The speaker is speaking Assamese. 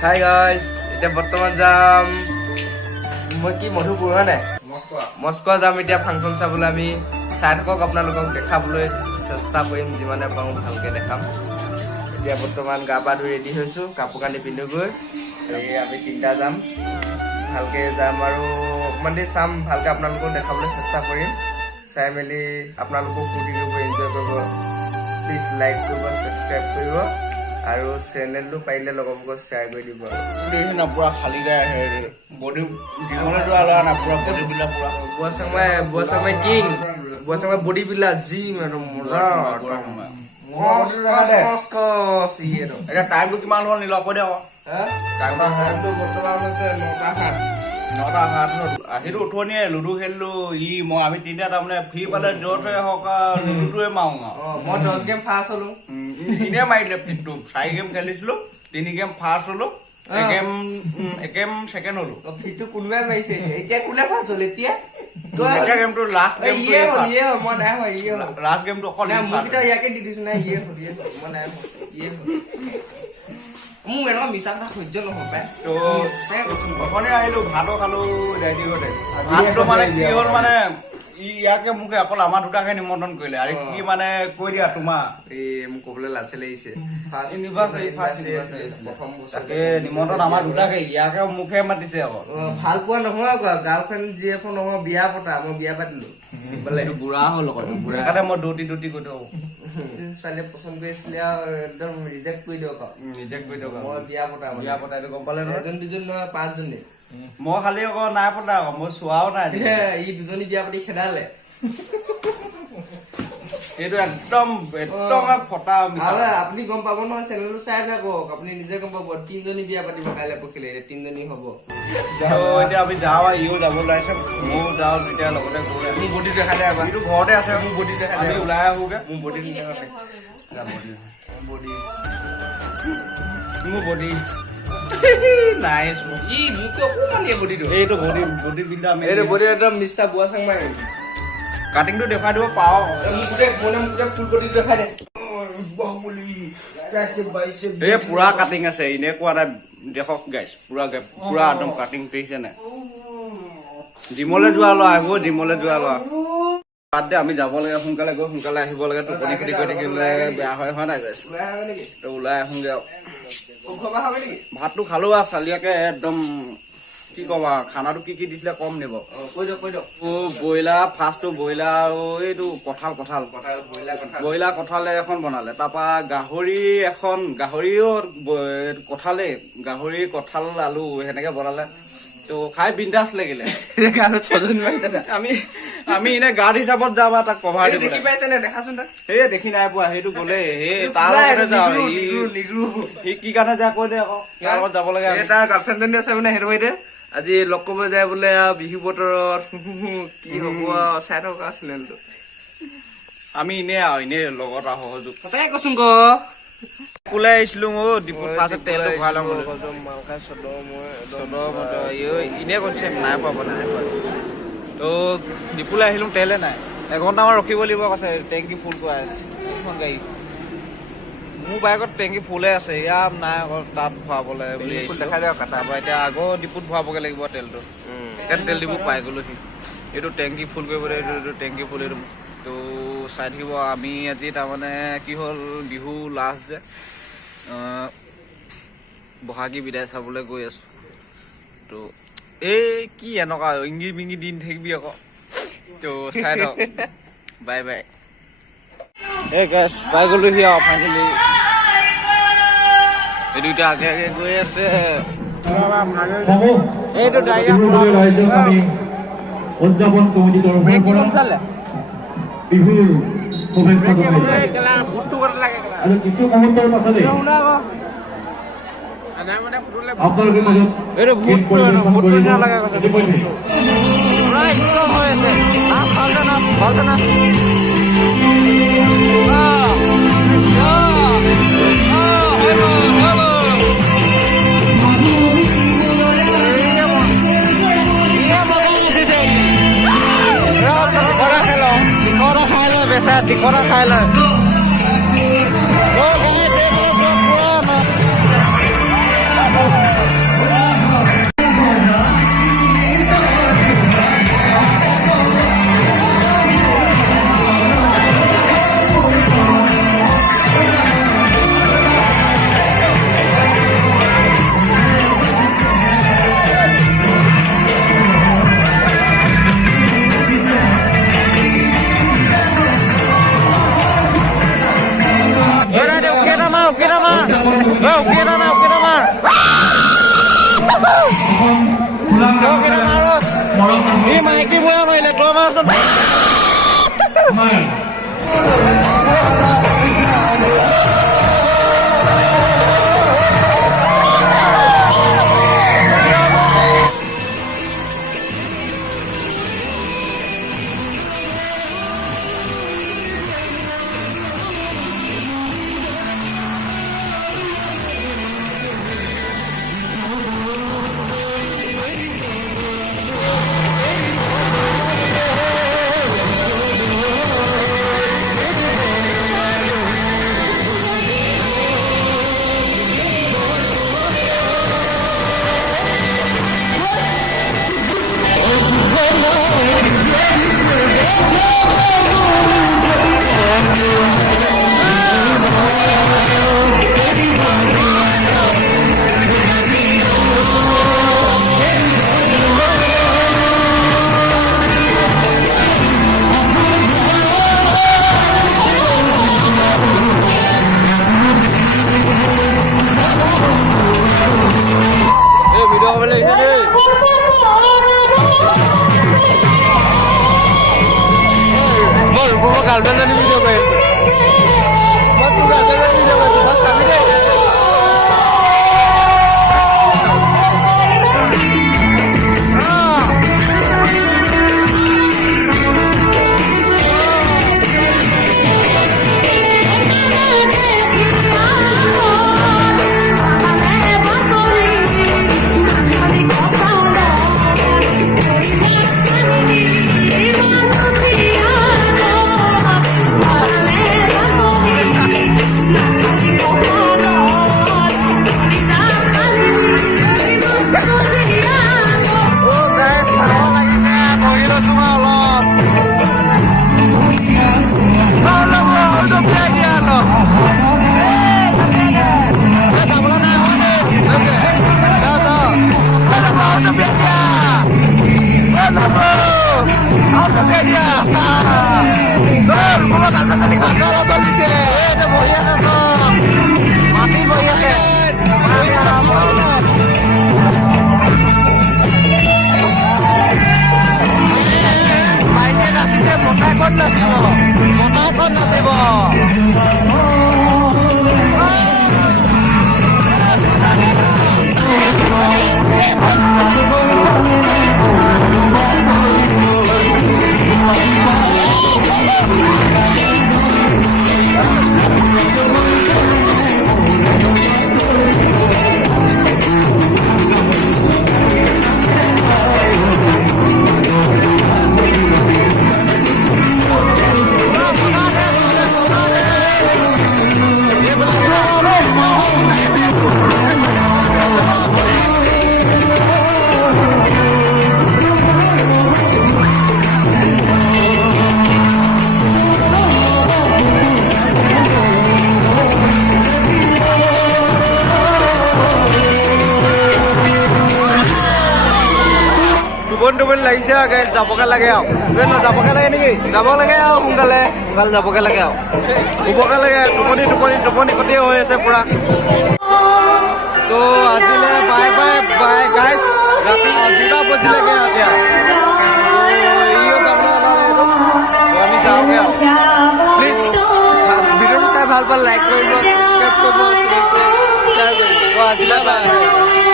Hi guys, এতিয়া বৰ্তমান যাম মই কি মধুপুৰ হয় নাই মস্কো যাম এতিয়া ফাংচন চাবলৈ আমি চাই থাকক আপোনালোকক দেখাবলৈ চেষ্টা কৰিম যিমানে পাওঁ ভালকে দেখাম এতিয়া বৰ্তমান গা পা ধুই ৰেডি হৈছো কাপোৰ কানি পিন্ধোগৈ এই আমি তিনটা যাম ভালকে যাম আৰু অকমান চাম ভালকে আপোনালোকক দেখাবলৈ চেষ্টা কৰিম চাই মেলি আপোনালোকক ফূৰ্তি কৰিব এনজয় কৰিব প্লিজ লাইক কৰিব সাবস্ক্ৰাইব কৰিব আৰু চেনেলটো পাৰিলে লগৰবোৰক শ্বেয়াৰ কৰি দিব দেহি না পুৰা খালি গায় আহে বডি জীৱনে যোৱা লোৱা না পুৰা বডি বিলা পুৰা বুৱাচাংমাই কিং বুৱাচাংমাই বডি বিলা জিম আৰু মজা এতিয়া টাইমটো কিমান হ'ল নিলক কৈ দে আকৌ টাইমটো বৰ্তমান হৈছে 9:07 আহিলো উঠনিয়ে লুডু খেলিলো মই আমি তিনিটা তাৰমানে ফ্ৰী পালে য'তে হওক লুডুটোৱে মাৰো মই 10 গেম ফাৰ্ষ্ট হলো ইনে মাৰিলে 4 গেম খেলিছিলো 3 গেম ফাৰ্ষ্ট হলো এক গেম ছেকেণ্ড হলো ফিটো কোনোবাই মাৰিছে এতিয়া কোনে ফাৰ্ষ্ট হল এতিয়া এতিয়া গেমটো লাষ্ট গেম মই নাই হয় লাষ্ট গেমটো অকল মই কিটা ইয়াকে দি দিছো নাই মই নাই মোৰ এনেকুৱা মিছা কথা সহ্য নহয় পাই তো অকণে আহিলো ভাতো খালো ৰেডি ঘৰতে ভাতটো মানে কি হ'ল মানে ইয়াকে মোকে অকল আমাৰ দুটাকে নিমন্ত্ৰণ কৰিলে আৰু কি মানে কৈ দিয়া তোমাৰ মোক ক'বলৈ লাজে লাগিছে তাকে নিমন্ত্ৰণ আমাৰ দুটাকে ইয়াকে মুখে মাতিছে আকৌ ভাল পোৱা নহয় আকৌ গাৰ্লফ্ৰেণ্ড GF নহয় বিয়া পতা মই বিয়া পাতিলো বোলে বুঢ়া হ'ল আকৌ বুঢ়া কাৰণে মই দুটি কৈ থওঁ ছোৱালীয়ে পচন্দ কৰিছিলে আৰু একদম ৰিজেক্ট কৰি দিয়ক মই বিয়া পতাইটো গম পালে নহয় এজন দুজন নহয় 5 জনী মই খালি আকৌ নাই পতা আকৌ মই চোৱাও নাই ই দুজনী বিয়া পাতি খেদালে এইটো একদম ফটা আপুনি গম পাব নহয় চেনেলটো চাই থাকক আপুনি নিজে গম পাব 3 জনী বিয়া পাতিব কাইলে পখিলে 3 জনী হ'ব এতিয়া আমি যাওঁ ইও যাব ওলাইছে ময়ো যাওঁ এতিয়া লগতে মোৰ বডি দেখা দে ইটো ঘৰতে আছে মোৰ বডি দেখা আমি ওলাই আহোগে মোৰ বডি নাইচ ই মোক অকমান দিয়ে বডিটো এইটো বডি বিল্ডাৰ আমি এইটো বডি একদম মিষ্টাৰ বুৱাচাংমাই কাটিংটো দেখাই দিব পাওঁ মোক গোটেই ফুল বডি দেখাই দে এই পুৰা কাটিং আছে এনে কোৱা নাই দেখক গাইছ পুৰা একদম কাটিং দেখিছে নাই জিমলৈ যোৱা লোৱা আহিব জিমলৈ যোৱা লোৱা বাদ দে আমি যাব লাগে সোনকালে গৈ সোনকালে আহিব লাগে টোপনি ক্ষতি কৰি থাকিলে বেয়া হয় নাই গাইছ ওলাই আহোগে ভাতটো খালো আৰু চালিয়াকে একদম কি কম আৰু খানাটো কি দিছিলে কম নিব ব্ৰইলাৰ ফাৰ্ষ্টটো ব্ৰইলাৰ আৰু এইটো ব্ৰইলাৰ কঁঠালে এখন বনালে তাৰপা গাহৰি এখন গাহৰিও গাহৰি কঁঠাল আলু সেনেকে বনালে তো খাই বিন্দাছ লাগিলে আমি এনে গাৰ্ড হিচাপত যাম আৰু তাক কভাৰ দিব সেই দেখি নাই পোৱা সেইটো গলে সেই তাৰ সি কি কাৰণে যায় কৈ দে আকৌ তাৰ লগত যাব লাগে তাৰ গাৰ্লফ্ৰেণ্ডজনী আছে মানে সেইটো ভাইতে আজি লগ কৰিব যায় বোলে বিহু বতৰত কি হব চাই থকা চেনেলটো আমি এনে লগত সহযোগ সঁচাই কৈছোন ওলাই আহিছিলো ডিপুত ফাৰ্ষ্ট তেলটো ভৰাই লম এনে কনচেপ্ট নাই পোৱা তো ডিপুলৈ আহিলো তেলে নাই এঘণ্টামান ৰখিব লাগিব কৈছে টেংকি ফুল কৰাই আছে এইখন গাড়ী মোৰ বাইকত টেংকি ফুলে আছে ইয়াত নাই আকৌ তাত ভৰাবলৈ বুলি দেখাই দিয়ক তাৰপৰা এতিয়া আগৰ ডিপুত ভৰাবগৈ লাগিব তেলটো এতিয়া তেল ডিপু পাই গ'লোহি এইটো টেংকি ফুল কৰিব লাগিব এইটো টেংকি ফুল এইটো তো চাই থাকিব আমি আজি তাৰমানে কি হ'ল বিহু লাষ্ট যে বহাগী বিদায় চাবলৈ গৈ আছো তো এই কি এনেকুৱা ইংগি বিংগি দিন থাকিবি আকৌ তো চাই লওক বাই বাই এই গেছ পাই গ'লোহি আৰু ফাইনেলি এই দুইটা আগে গৈ আছে এইটো উদযাপন কমিটিৰ তৰফৰ বিহুৰ শুভেচ্ছা জনাইছে আৰু কিছু মুহূৰ্তৰ পাছতে আপোনালোকৰ মাজত এইটো ভোট নালাগে Tikora খাই লয় Oh, আমাৰ ভিডিঅ' ক'বলৈ আহিছে দেই মই ৰূপমৰ গাৰ্লফ্ৰেণ্ডজনী ভিডিঅ' কৰি আছোঁ মই তোৰ গাৰ্লফ্ৰেণ্ডজনী ভিডিঅ' কৰি আছোঁ মই চাবি দেই টোপনি লাগিছে আগে যাবগে লাগে আৰু যাবগে লাগে নেকি যাব লাগে আৰু সোনকালে যাবগে লাগে আৰু শুবগে লাগে টোপনি ক্ষতি হৈ আছে পুৰা তো আজিলে বাই বাই গাইছ ৰাতি 2টা বজিলেগে এতিয়া আমি যাওঁগে আৰু প্লিজ ভিডিঅ'টো চাই ভাল পালে লাইক কৰিব ছাবস্ক্ৰাইব কৰিব শ্বেয়াৰ কৰিব আজিলে বাই